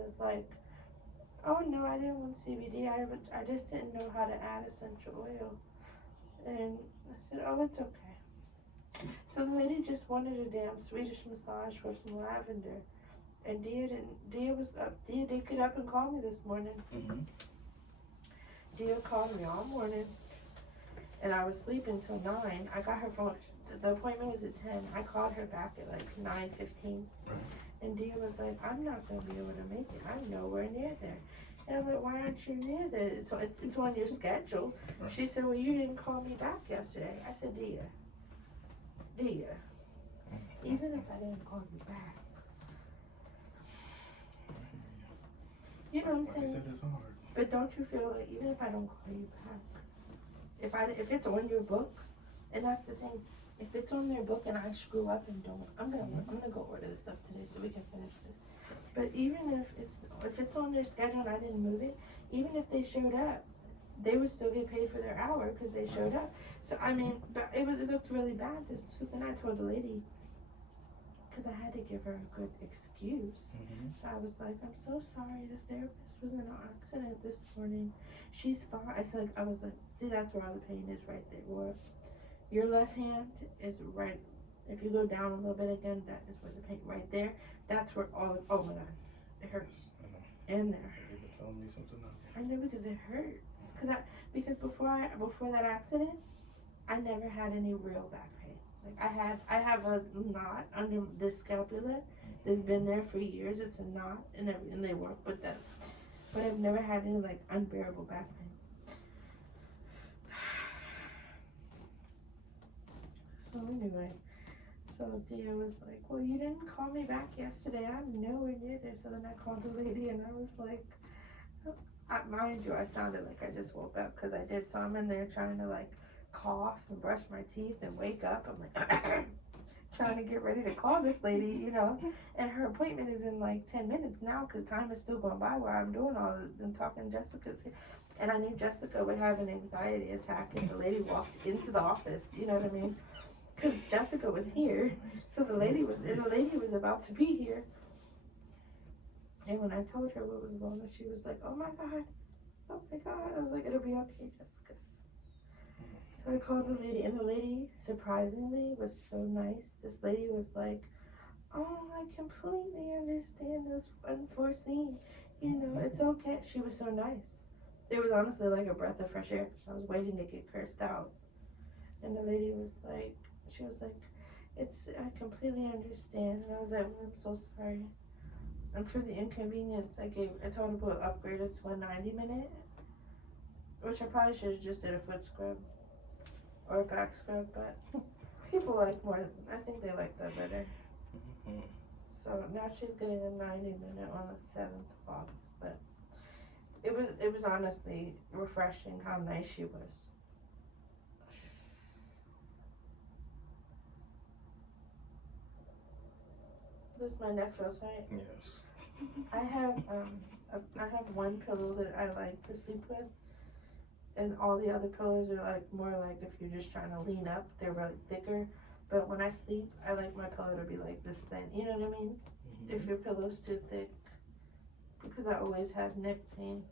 was like, oh no, I didn't want CBD. I just didn't know how to add essential oil. And I said, oh, it's okay. So the lady just wanted a damn Swedish massage with some lavender. And Dia was up. Dia did get up and call me this morning. Dia called me all morning, and I was sleeping till 9. I got her phone. The appointment was at 10. I called her back at like 9:15. And Dia was like, I'm not going to be able to make it. I'm nowhere near there. And I'm like, why aren't you near there? It's on your schedule. She said, well, you didn't call me back yesterday. I said, Dia, even if I didn't call you back, you know what I'm saying? Like I said, it's hard. But don't you feel like even if I don't call you back, if it's on your book, and that's the thing, if it's on their book and I screw up and don't, I'm gonna go order the stuff today so we can finish this. But even if it's on their schedule and I didn't move it, even if they showed up, they would still get paid for their hour because they showed up. So I mean, but it looked really bad. So then I told the lady, because I had to give her a good excuse. So I was like, I'm so sorry, the therapist was in an accident this morning. She's fine. I was like, see, that's where all the pain is right there. Where your left hand is right. If you go down a little bit again, that is where the pain, right there. That's where all the, oh my God, it hurts. And there. They've been telling me something else. I know, because it hurts. Because before that accident, I never had any real back pain. Like I have a knot under this scapula that's been there for years. It's a knot, and they work with that. But I've never had any like unbearable back pain. So anyway, so Dia was like, well, you didn't call me back yesterday. I'm nowhere near there. So then I called the lady, and I was like, mind you, I sounded like I just woke up because I did. So I'm in there trying to like cough and brush my teeth and wake up. I'm like trying to get ready to call this lady, you know, and her appointment is in like 10 minutes now because time is still going by while I'm doing all this and talking to Jessica's here. And I knew Jessica would have an anxiety attack if the lady walked into the office, you know what I mean? Because Jessica was here, so the lady was about to be here. And when I told her what was going on, she was like, oh my God. I was like, it'll be okay, Jessica. So I called the lady, and the lady, surprisingly, was so nice. This lady was like, oh, I completely understand this unforeseen. You know, it's okay. She was so nice. It was honestly like a breath of fresh air. I was waiting to get cursed out. And the lady was like, she was like, I completely understand. And I was like, well, I'm so sorry. And for the inconvenience, I told her to upgrade it to a 90-minute, which I probably should have just did a foot scrub or a back scrub, but people like more, I think they like that better. So now she's getting a 90-minute on the 7th of August, but it was honestly refreshing how nice she was. Does my neck feel tight? Yes. I have one pillow that I like to sleep with, and all the other pillows are like more like if you're just trying to lean up, they're really thicker. But when I sleep, I like my pillow to be like this thin. You know what I mean? If your pillow's too thick, because I always have neck pain,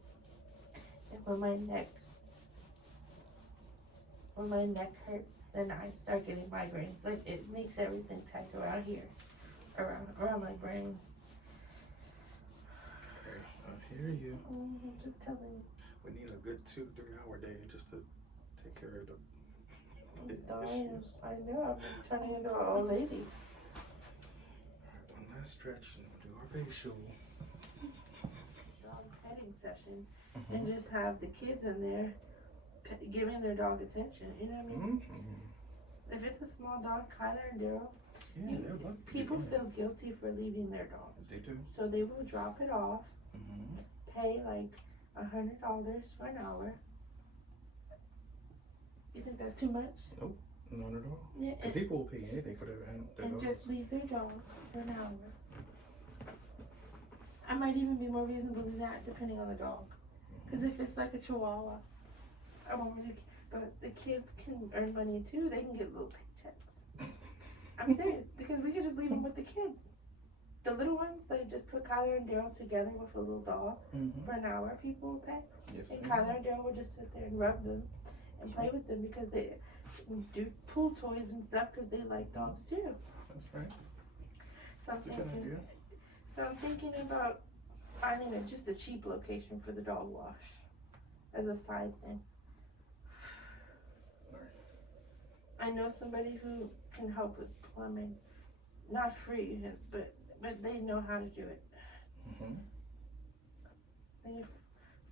and when my neck hurts, then I start getting migraines. Like it makes everything tight around here, around my brain. I hear you. Just telling you. We need a good 2-3 hour day just to take care of the issues. I know, I've been turning into an old lady. Alright, one last stretch and we'll do our facial. Dog petting session, and just have the kids in there giving their dog attention. You know what I mean? If it's a small dog, Kyler and Daryl, people feel guilty for leaving their dog. They do. So they will drop it off, pay like $100 for an hour. You think that's too much? Nope, not at all. Yeah, and people will pay anything for their dogs. just leave their dog for an hour. I might even be more reasonable than that, depending on the dog. Because if it's like a Chihuahua, I won't really. But the kids can earn money too. They can get little paychecks. I'm serious, because we could just leave them with the kids. the little ones, they just put Kyler and Daryl together with a little doll for an hour. People will pay, Yes. and Kyler and Daryl will just sit there and rub them and play with them because they do pool toys and stuff because they like dogs too. That's right. So I'm That's a good thinking, idea. so I'm thinking about finding just a cheap location for the dog wash as a side thing. Sorry. I know somebody who can help with plumbing, not free, but they know how to do it. They have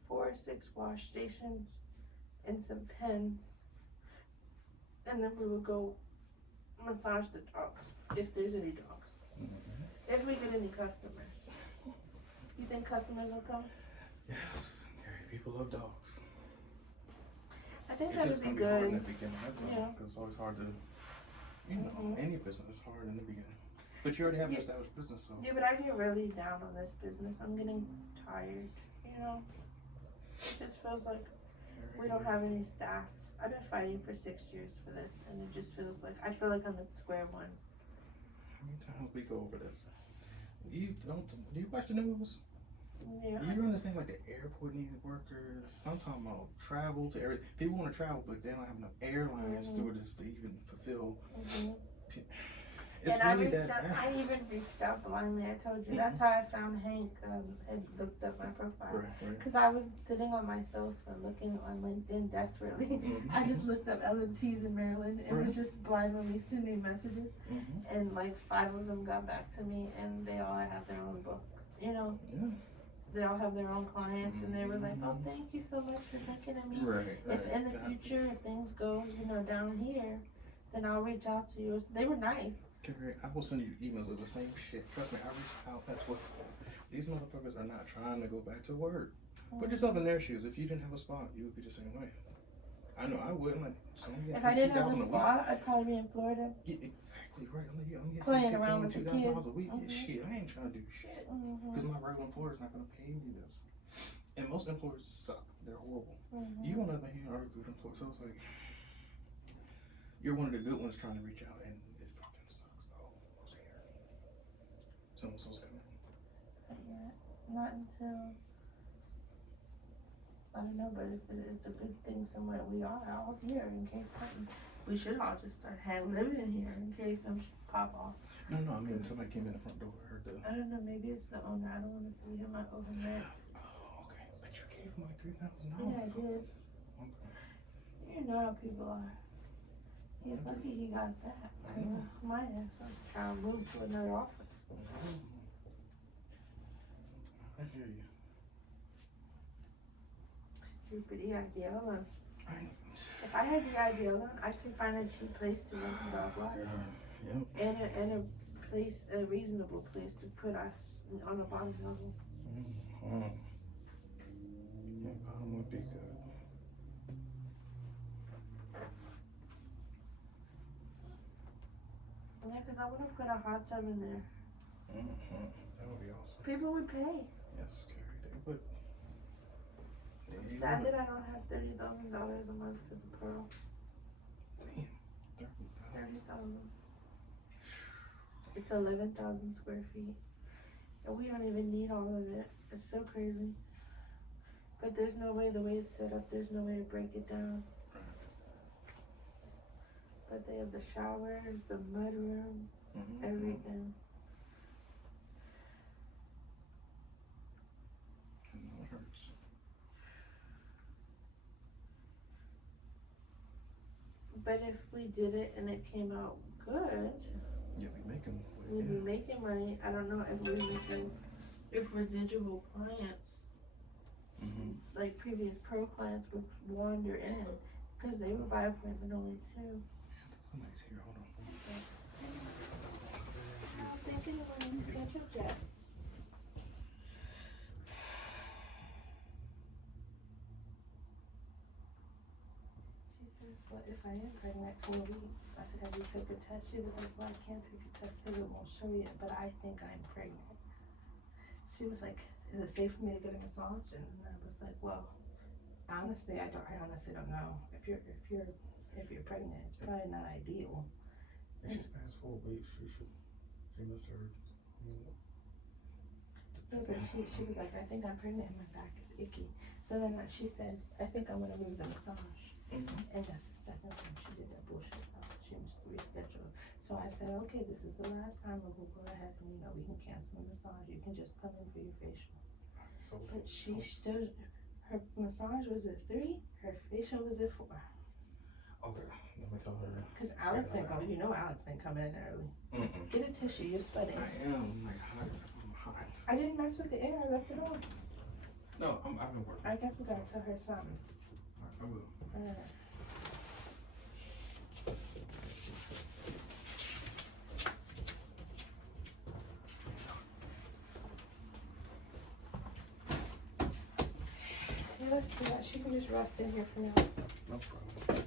4 or 6 wash stations and some pens, and then we will go massage the dogs if there's any dogs. If we get any customers. You think customers will come? Yes, Gary, people love dogs. I think It's that just would be gonna be hard in good. the beginning, that's all. Yeah. Because it's always hard to, any business is hard in the beginning. But you already have an established business, so. Yeah, but I get really down on this business. I'm getting tired, It just feels like we don't have any staff. I've been fighting for 6 years for this, and it just feels like, I feel like I'm at square one. How many times we go over this? Do you watch the news? Yeah. You understand like the airport needs workers. I'm talking about travel to every. People want to travel, but they don't have enough airline stewardess to even fulfill. It's And really that bad. I even reached out blindly. I told you that's how I found Hank. And looked up my profile Right. because I was sitting on my sofa looking on LinkedIn desperately. I just looked up LMTs in Maryland and was just blindly sending messages, and like 5 of them got back to me, and they all have their own books. Yeah. They all have their own clients, and they were like, "Oh, thank you so much for thinking of me. If in the future, if things go, down here, then I'll reach out to you." They were nice. I will send you emails of the same shit. Trust me, I reached out. That's what these motherfuckers are not trying to go back to work. Put yourself in their shoes. If you didn't have a spot, you would be the same way. I know I would. Like, if I didn't have a spot, I'd probably be in Florida. Yeah, exactly right. I'm getting playing around with the kids. $2,000 a week. Shit, I ain't trying to do shit because my regular employer's not gonna pay me this. And most employers suck. They're horrible. You, on the other hand, are a good employee. So it's like you're one of the good ones trying to reach out, and it fucking sucks. Oh, who's here? Someone's coming. Yeah, not until. I don't know, but it's a good thing somewhere we are out here in case something. We should all just start living here in case them pop off. No, I mean somebody came in the front door. I heard the. I don't know, maybe it's the owner. I don't want to see him over there. Oh, okay. But you gave him like $3,000. Yeah, I did. Okay. You know how people are. He's lucky he got that. My ass was trying to move to another office. I hear you. Stupid EID loan. If I had the EID loan, I could find a cheap place to rent a dog wash. And a reasonable place to put us on a bottom level. Yeah, bottom would be good. Yeah, because I want to put a hot tub in there. That would be awesome. People would pay. Yes, Carrie, they would. Sad that I don't have $30,000 a month for the Pearl. Damn, 30,000. It's 11,000 square feet, and we don't even need all of it. It's so crazy. But there's no way, the way it's set up, there's no way to break it down. But they have the showers, the mud room, everything. I know it hurts. But if we did it and it came out good, You'll be making. we'd be making money. I don't know if residual clients, like previous Pro clients, would wander in, because they were by appointment only too. Somebody's here. Hold on. I don't think anyone is scheduled yet. She says, "Well, if I am pregnant 4 weeks," I said, "Have you took a test?" She was like, "Well, I can't take a test because it won't show yet, but I think I'm pregnant." She was like, "Is it safe for me to get a massage?" And I was like, "Well, honestly, I honestly don't know. If you're pregnant, it's probably not ideal." If she's past 4 weeks, she must have. Yeah, but she was like, I think I'm pregnant and my back is icky. So then she said, I think I'm gonna move the massage. And that's the second time she did that bullshit. She must reschedule. So I said, okay, this is the last time, but we'll go ahead and we can cancel the massage. You can just come in for your facial. So, but she still, her massage was at 3, her facial was at 4. Okay, let me tell her. Cause Alex ain't coming. You know Alex ain't coming in early. Get a tissue. You're sweating. I am like hot. I'm hot. I didn't mess with the air. I left it on. No, I've been working. I guess we gotta tell her something. I will. Yeah, let's do that. She can just rest in here for now. No problem.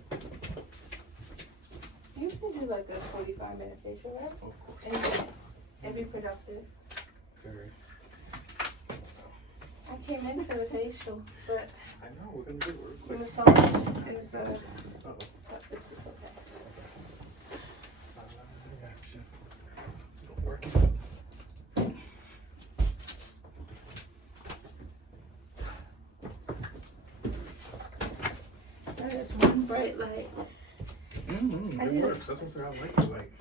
You can do like a 45-minute facial, right? Of course. And be productive. Very. I came in for the facial, but I know, we're gonna do it real the quick. massage is but this is okay. Action. Don't work it. That is one bright light. It works. That's what I like it. Like,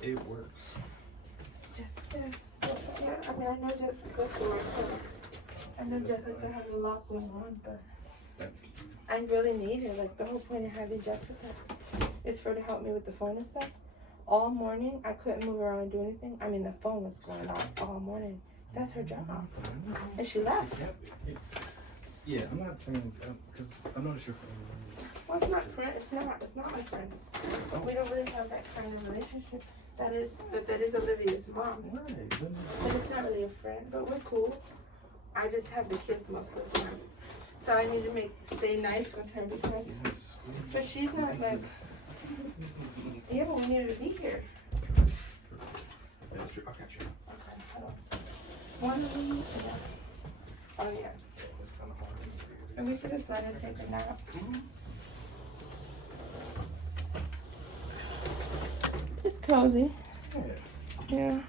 it works. Jessica, yeah, I mean, I know Jessica for work. I know Jessica has a lot going on, but I really need her. Like, the whole point of having Jessica is for her to help me with the phone and stuff. All morning, I couldn't move around and do anything. I mean, the phone was going off all morning. That's her job. And she left. Yeah, I'm not saying because I noticed your friend. Well, it's not friend. It's not my friend. We don't really have that kind of relationship. That is Olivia's mom. Right. But it's not really a friend. But we're cool. I just have the kids most of the time, so I need to stay nice with her because. Yes. But she's not like. Yeah, but we need her to be here. Yeah, sure. I got you. Okay. Hold on. One of them. Yeah. Oh yeah. It's kind of hard. And we could just let her take a nap. It's cozy. Yeah. Yeah.